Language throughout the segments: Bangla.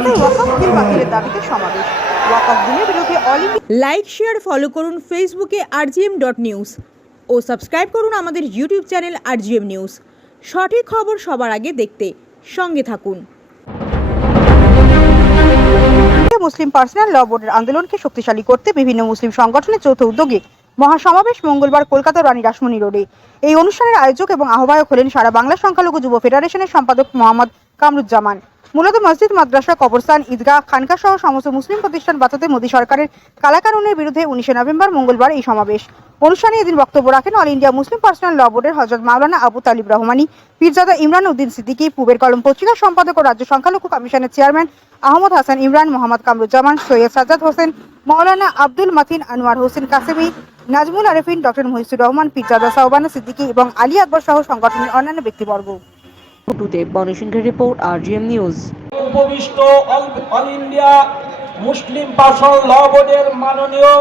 কলকাতায় ওয়াকফ বিল বাতিলের দাবিতে সমাবেশ। ওয়াকফ বিলের বিরুদ্ধে all India. Like, share, follow করুন ফেসবুকে rgm.news ও সাবস্ক্রাইব করুন আমাদের ইউটিউব চ্যানেল rgm নিউজ। সঠিক খবর সবার আগে দেখতে সঙ্গে থাকুন। মুসলিম পার্সোনাল ল বোর্ডের আন্দোলনকে শক্তিশালী করতে বিভিন্ন মুসলিম সংগঠনের যৌথ উদ্যোগে মহাসমাবেশ মঙ্গলবার কলকাতার রানী রাসমণি রোডে। এই অনুষ্ঠানের আয়োজক এবং আহ্বায়ক হলেন সারা বাংলা সংখ্যালঘু যুব ফেডারেশনের সম্পাদক মোহাম্মদ কামরুজ্জামান। মূলত মসজিদ, মাদ্রাসা, কবরস্থান, ঈদগাহ, খানকা সহ সমস্ত মুসলিম প্রতিষ্ঠান বাঁচাতে মোদী সরকারের কালাকানুনের বিরুদ্ধে 19 নভেম্বর মঙ্গলবার এই সমাবেশ। অনুষ্ঠানে এদিন বক্তব্য রাখেন অল ইন্ডিয়া মুসলিম পার্সোনাল ল বোর্ডের হযরত মাওলানা আবু তালিব রহমানী, পীরজাদা ইমরান উদ্দিন সিদ্দিকী, পূবের কলম পত্রিকার সম্পাদক ও রাজ্য সংখ্যালঘু কমিশনের চেয়ারম্যান আহমদ হাসান ইমরান, মোহাম্মদ কামরুজ্জামান, সৈয়দ সাজ্জাদ হোসেন, মাওলানা আব্দুল মাতিন, আনোয়ার হোসেন কাসেমি, নাজমুল আরেফিন, ডক্টর মহিসুর রহমান, পীরজাদা সাওবানা সিদ্দিকী এবং আলী আকবর সহ সংগঠনের অন্যান্য ব্যক্তিবর্গ। Report RGM news. উপবিষ্ট অল ইন্ডিয়া মুসলিম পার্সোনাল ল বোর্ডের মাননীয়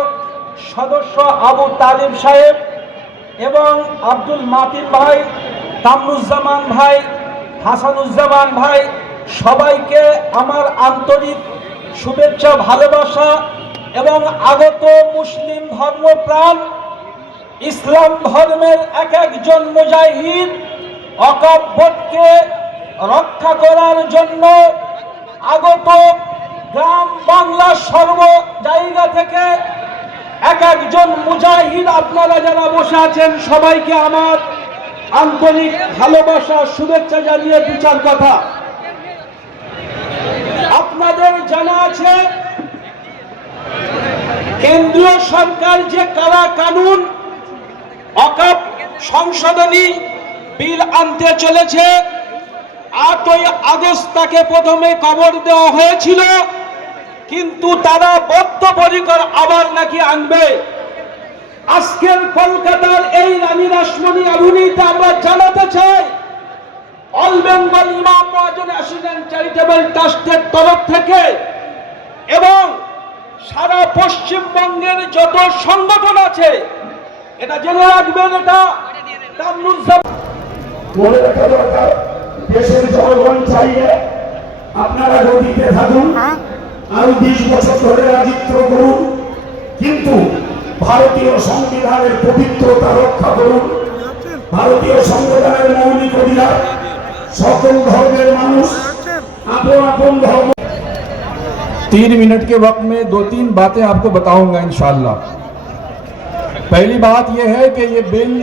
সদস্য আবু তালিব সাহেব এবং আব্দুল মাতিন ভাই, কামরুজ্জামান ভাই, হাসানুজ্জামান ভাই, সবাইকে আমার আন্তরিক শুভেচ্ছা, ভালোবাসা এবং আগত মুসলিম ধর্মপ্রাণ ইসলাম ধর্মের এক একজন মুজাহিদ ওয়াকফ বোর্ডকে রক্ষা করার জন্য আগত গ্রাম বাংলার সর্ব জায়গা থেকে এক একজন মুজাহিদ, আপনারা যারা বসে আছেন সবাইকে আমার আন্তরিক ভালোবাসা, শুভেচ্ছা জানিয়ে বিচার কথা। আপনাদের জানা আছে কেন্দ্রীয় সরকার যে কালা কানুন ওয়াকফ সংশোধনী বিল আনতে চলেছে, 8ই আগস্ট তাকে প্রথমে খবর দেওয়া হয়েছিল, কিন্তু তারা বদ্ধপরিকর আবার নাকি আনবে। আজকের কলকাতার এই রানী রাসমণি আধুনিতে আমরা জানাতে চাই অল বেঙ্গল ইমাম মুয়াজ্জিন অ্যাসোসিয়েশন চ্যারিটেবল ট্রাস্টের তরফ থেকে এবং সারা পশ্চিমবঙ্গের যত সংগঠন আছে, এটা জেনে রাখবেন, এটা মনে রাখা দরকার, দেশের জনগণ চাইলে আপনারা গদিতে থাকুন, আরো 20 বছর ধরে রাজত্ব করুন, কিন্তু ভারতীয় সংবিধানের পবিত্রতা রক্ষা করুন। ভারতীয় সংবিধানের মৌলিক অধিকার, সকল ধর্মের মানুষ আপন আপন ধর্ম। 3 मिनट के वक्त में 2-3 बातें आपको बताऊंगा इंशाअल्लाह। पहली बात यह है कि ये बिल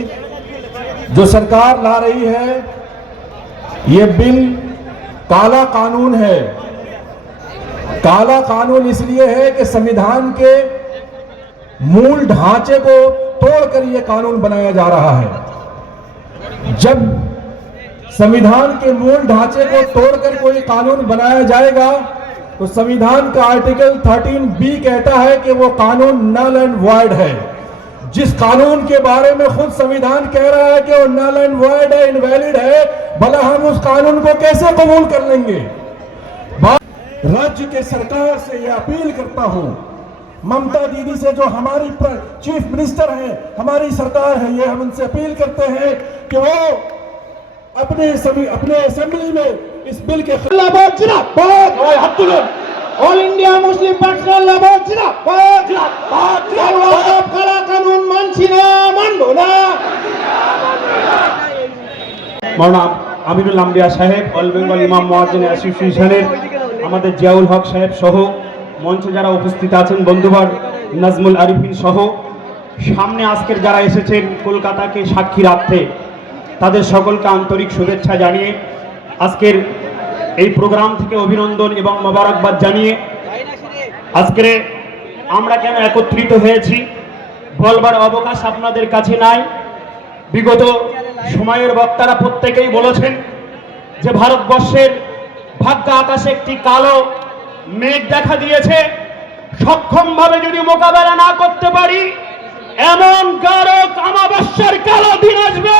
जो सरकार ला रही है, ये बिल काला कानून है। काला कानून इसलिए है कि संविधान के मूल ढांचे को तोड़कर ये कानून बनाया जा रहा है। जब संविधान के मूल ढांचे को तोड़कर कोई कानून बनाया जाएगा तो संविधान का आर्टिकल 13B कहता है कि वो कानून नल एंड वॉइड है। जिस कानून के बारे में खुद संविधान कह रहा है कि वो नल एंड वॉइड है, इनवैलिड है, भला हम उस कानून को कैसे कबूल कर लेंगे। राज्य के सरकार से ये अपील करता हूं, ममता दीदी से, जो हमारी चीफ मिनिस्टर हैं, हमारी सरकार है, ये हम उनसे अपील करते हैं कि वो अपने असेंबली में इस बिल के অল ইন্ডিয়া মুসলিম পার্সোনাল ল বোর্ড জিন্দাবাদ, ওয়াকফ কালা কানুন মানছি না, মানব না। মাওলানা আমিনুল আম্বিয়া সাহেব, অল বেঙ্গল ইমাম মুয়াজ্জিন অ্যাসোসিয়েশনের আমাদের জিয়াউল হক সাহেব সহ মঞ্চে যারা উপস্থিত আছেন, বন্ধুবর নাজমুল আরিফিন সহ সামনে আজকের যারা এসেছেন কলকাতাকে সাক্ষী রাখতে, তাদের সকলকে আন্তরিক শুভেচ্ছা জানিয়ে আজকের এই প্রোগ্রাম থেকে অভিনন্দন এবং মোবারকবাদ জানিয়ে আজকে আমরা কেন একত্রিত হয়েছি বলবার অবকাশ আপনাদের কাছে নাই। বিগত সময়ের বক্তারা প্রত্যেকেই বলেছেন যে ভারতবর্ষের ভাগ্য আকাশে একটি কালো মেঘ দেখা দিয়েছে, সক্ষমভাবে যদি মোকাবেলা না করতে পারি এমন গাঢ় অমাবস্যার কালো দিন আসবে,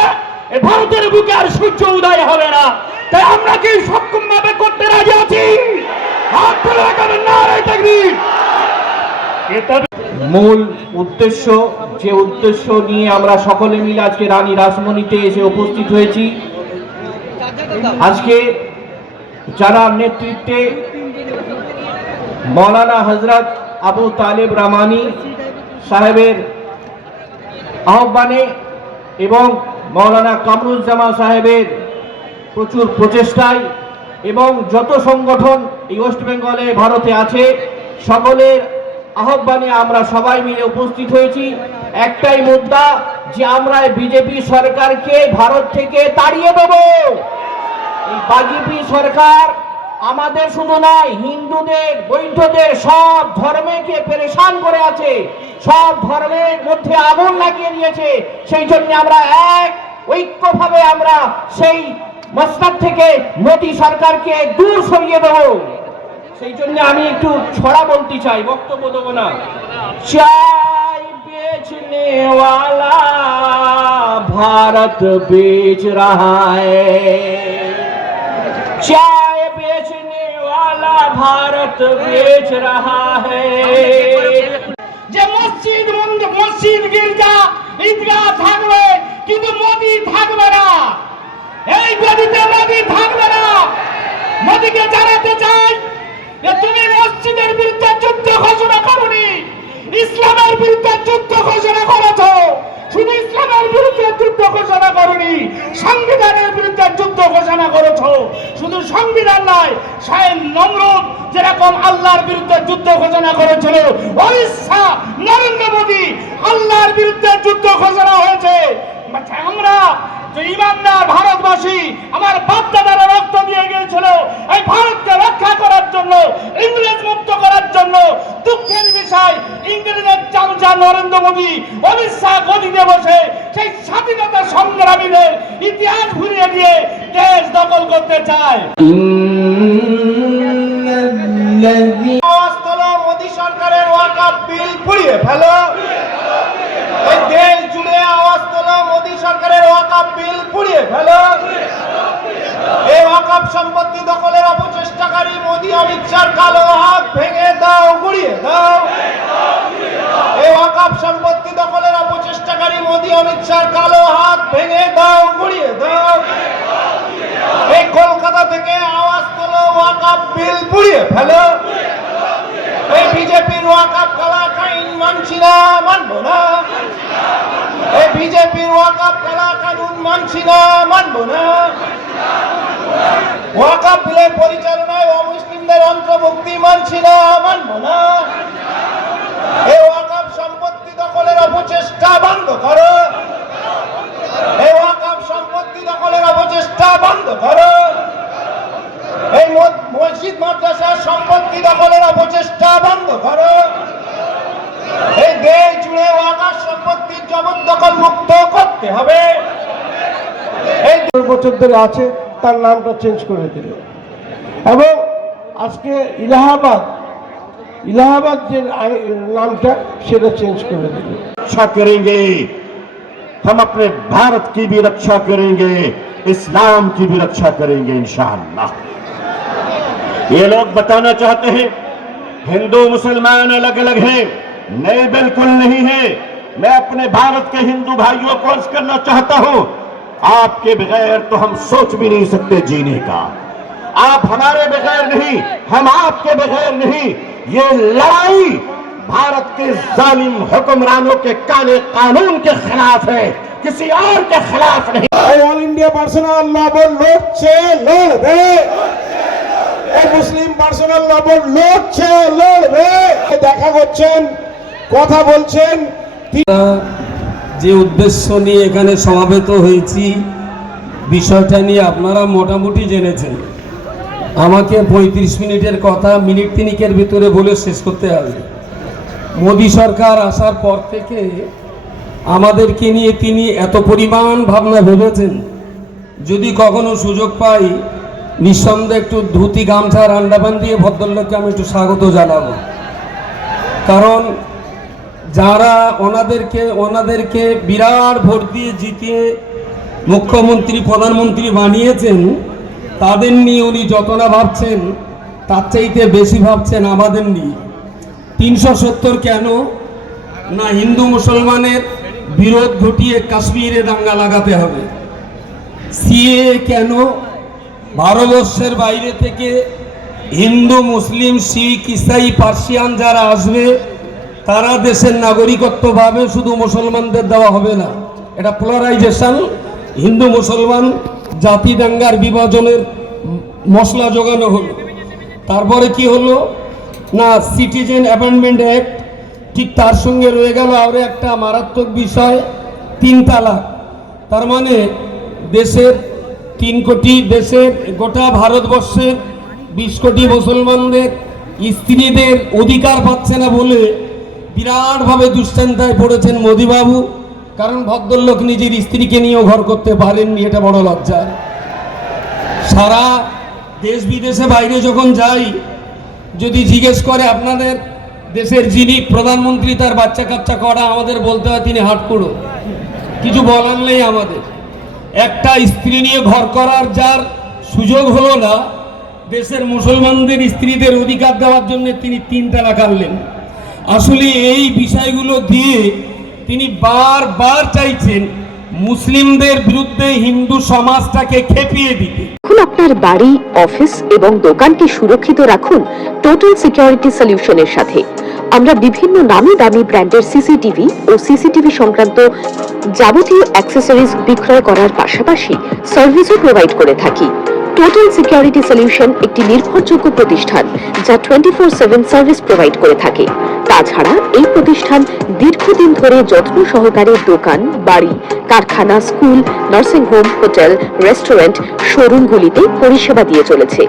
ভারতের বুকে আর সূর্য উদয় হবে না। তাই আমরা কি সক্ষম ভাবে করতে রাজি আছি? হাত তুলে রাখবেন, নারে তাকবীর। মূল উদ্দেশ্য, যে উদ্দেশ্য নিয়ে আমরা সকলে মিলে আজকে রানী রাসমণিতে এসে উপস্থিত হয়েছি, আজকে যারা নেতৃত্বে मौलाना हजरत আবু তালেব রামানি সাহেবের আহ্বানে এবং মৌলানা কামরুজ্জামান সাহেবের প্রচুর প্রচেষ্টায় এবং যত সংগঠন এই ওয়েস্ট বেঙ্গলে ভারতে আছে সকলের আহ্বানে আমরা সবাই মিলে উপস্থিত হয়েছি। একটাই মুদ্রা যে আমরা বিজেপি সরকারকে ভারত থেকে তাড়িয়ে দেব। এই বিজেপি সরকার আমাদের শুধু নয়, হিন্দুদের, বৌদ্ধদের সব ধর্মকে পেরেশান করে আছে, সব ধর্মের মধ্যে আগুন লাগিয়ে দিয়েছে। সেই জন্য আমরা এক ঐক্যভাবে আমরা সেই মসনদ থেকে মোদী সরকারকে দূর সরিয়ে দেব। সেই জন্য আমি একটু ছড়া বলতে চাই, বক্তব্য দেবো না। চাই বেচনে वाला भारत बेच रहा है, चाय बेचने वाला भारत बेच रहा है। যে মসজিদ গির্জা ঈদগাহ থাকবে কিন্তু মোদি থাকবে না, এই গদিতে মোদি থাকবে না। মোদিকে জানাতে চাই যে তুমি মসজিদের বিরুদ্ধে যুদ্ধ ঘোষণা করোনি, ইসলামের বিরুদ্ধে যুদ্ধ ঘোষণা করেছো। শুধু ইসলামের বিরুদ্ধে যুদ্ধ ঘোষণা করোনি, সংবিধানের বিরুদ্ধে যুদ্ধ ঘোষণা করেছো। শুধু সংবিধান নয়, শাহেদ নমরুদ যেরকম আল্লাহর বিরুদ্ধে যুদ্ধ ঘোষণা করেছিল, ওড়িশা নরেন্দ্র মোদী আল্লাহর বিরুদ্ধে যুদ্ধ ঘোষণা হয়েছে। আমরা যে ইমানদার ভারতবাসী, আমার বাপ দাদারা রক্ত দিয়ে গিয়েছিল এই ভারতকে রক্ষা করার জন্য, ইংরেজ মুক্ত করার জন্য। দুঃখের বিষয়, ইংরেজের চামচা নরেন্দ্র মোদী ওড়িশা গদিতে বসে সেই স্বাধীনতা সংগ্রামীদের ইতিহাস ভুলিয়ে দিয়ে দেশ দখল করতে চায়। মোদী সরকারের ওয়াকফ বিল পুড়িয়ে ফেলো। এই দেশ জুড়ে আওয়াজ তোলো, মোদী সরকারের ওয়াকফ বিল পুড়িয়ে ফেলো। এই ওয়াকফ সম্পত্তি দখলের অপচেষ্টাকারী মোদী অমিত শাহর কালো হাত ভেঙে দাও, গুড়িয়ে দাও। এই ওয়াকফ সম্পত্তি দখলের অপচেষ্টাকারী মোদী অমিত শাহর কালো হাত ভেঙে দাও, গুড়িয়ে দাও। এই কলকাতা থেকে আওয়াজ তোলো, ওয়াকফ বিল পুড়িয়ে ফেলো। এই বিজেপির ওয়াকফ কালাকা আইন মানছি না, মানবো না। এই বিজেপির ওয়াকফ কালা কানুন মানছি না, মানবো না। ওয়াকফ বিলের পরিচালনায় অমুসলিমদের অন্তর্ভুক্তি মানছি না, মানবো না। এই ওয়াকফ সম্পত্তি দখলের অপচেষ্টা বন্ধ করো। এই ওয়াকফ সম্পত্তি দখলের অপচেষ্টা বন্ধ করো। এই মসজিদ মাদ্রাসার সম্পত্তি দখলের অপচেষ্টা বন্ধ করো। এই দেশ জুড়ে ওয়াকফ সম্পত্তির জবরদখল মুক্ত করতে হবে। এই বছর ধরে আছে তার নামটা চেঞ্জ করে দিল এবং আজকে इलाहाबाद যে নামটা সেটা চেঞ্জ করে দিল। रक्षा करेंगे हम, अपने भारत की भी रक्षा करेंगे, इस्लाम की भी रक्षा करेंगे इंशाअल्लाह। ये लोग बताना चाहते हैं हिंदू मुसलमान अलग अलग हैं, नहीं बिल्कुल नहीं है। मैं अपने भारत के हिंदू भाइयों को अर्ज करना चाहता हूं, आपके बगैर तो हम सोच भी नहीं सकते जीने का। आप हमारे बगैर नहीं, हम आपके बगैर नहीं। ये लड़ाई भारत के जालिम हुक्मरानों के काले कानून के खिलाफ है, किसी और के खिलाफ नहीं। অল ইন্ডিয়া পার্সোনাল ল বোর্ড লড়ছে, লড়বে। এই মুসলিম পার্সোনাল ল বোর্ড লড়ছে, লড়বে। দেখা করছেন, কথা বলছেন। যে উদ্দেশ্য নিয়ে এখানে সমাবেত হয়েছি, বিষয়টা নিয়ে আপনারা মোটামুটি জেনেছেন। আমাকে 35 মিনিটের কথা মিনিট তিনিকের ভিতরে বলে শেষ করতে হবে। মোদী সরকার আসার পর থেকে আমাদেরকে নিয়ে তিনি এত পরিমাণ ভাবনা ভেবেছেন, যদি কখনো সুযোগ পাই নিঃসন্দেহে একটু ধুতি গামছার আন্ডাবান দিয়ে ভদ্রলোককে আমি একটু স্বাগত জানাবো। কারণ যারা ওনাদেরকে বিরাট ভোট দিয়ে জিতিয়ে মুখ্যমন্ত্রী প্রধানমন্ত্রী বানিয়েছেন, তাদের নিয়ে উনি যত না ভাবছেন তার চাইতে বেশি ভাবছেন আমাদের নিয়ে। 370 কেন না, হিন্দু মুসলমানের বিরোধ ঘটিয়ে কাশ্মীরে দাঙ্গা লাগাতে হবে। সিএ কেন, ভারতবর্ষের বাইরে থেকে হিন্দু মুসলিম শিখ ইসাই পার্সিয়ান যারা আসবে তারা দেশের নাগরিকত্ব পাবে, শুধু মুসলমানদের দেওয়া হবে না। এটা পোলারাইজেশন, হিন্দু মুসলমান জাতি দাঙ্গার বিভাজনের মশলা জোগানো হলো। তারপরে কি হলো না, সিটিজেন অ্যামেন্ডমেন্ট অ্যাক্ট, ঠিক তার সঙ্গে রয়ে গেল আরও একটা মারাত্মক বিষয়, 3 তালাক। তার মানে দেশের 3 কোটি, দেশের গোটা ভারতবর্ষের 20 কোটি মুসলমানদের স্ত্রীদের অধিকার পাচ্ছে না বলে বিরাটভাবে দুশ্চিন্তায় পড়েছেন মোদিবাবু। কারণ ভদ্রলোক নিজের স্ত্রীকে নিয়েও ঘর করতে পারেননি, এটা বড় লজ্জা। সারা দেশ বিদেশে বাইরে যখন যাই, যদি জিজ্ঞেস করে আপনাদের দেশের যিনি প্রধানমন্ত্রী তার বাচ্চা কাচ্চা করা, আমাদের বলতে হয় তিনি হাটকুড়ো, কিছু বলার নেই আমাদের। একটা স্ত্রী নিয়ে ঘর করার যার সুযোগ হলো না, দেশের মুসলমানদের স্ত্রীদের অধিকার দেওয়ার জন্য তিনি 3 তালাক আনলেন। আসলে এই বিষয়গুলো দিয়ে তিনি বারবার চাইছেন মুসলিমদের বিরুদ্ধে হিন্দু সমাজটাকে খেপিয়ে দিতে। এখন আপনার বাড়ি, অফিস এবং দোকানকে সুরক্ষিত রাখুন টোটাল সিকিউরিটি সলিউশনের সাথে। আমরা বিভিন্ন নামি দামি ব্র্যান্ডের সিসিটিভি ও সিসিটিভি সংক্রান্ত যাবতীয় অ্যাক্সেসরিজ বিক্রয় করার পাশাপাশি সার্ভিসও প্রোভাইড করে থাকি। টোটাল সিকিউরিটি সলিউশন একটি নির্ভরযোগ্য প্রতিষ্ঠান যা 24/7 সার্ভিস প্রোভাইড করে থাকে। তাছাড়া এই প্রতিষ্ঠান দীর্ঘদিন ধরে যত্ন সহকারে দোকান, বাড়ি, কারখানা, school, nursing home, hotel, restaurant, শোরুমগুলিতে পরিষেবা দিয়ে চলেছে।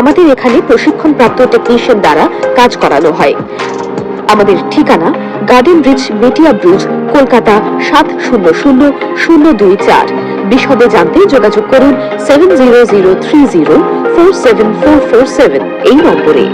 আমাদের এখানে প্রশিক্ষণপ্রাপ্ত টেকনিশিয়ান দ্বারা কাজ করানো হয়। আমাদের ঠিকানা গার্ডেন রিচ, মেটিয়া ব্রুজ, কলকাতা 700024। বিশদে জানতে যোগাযোগ করুন 7003047447 এই নম্বরে।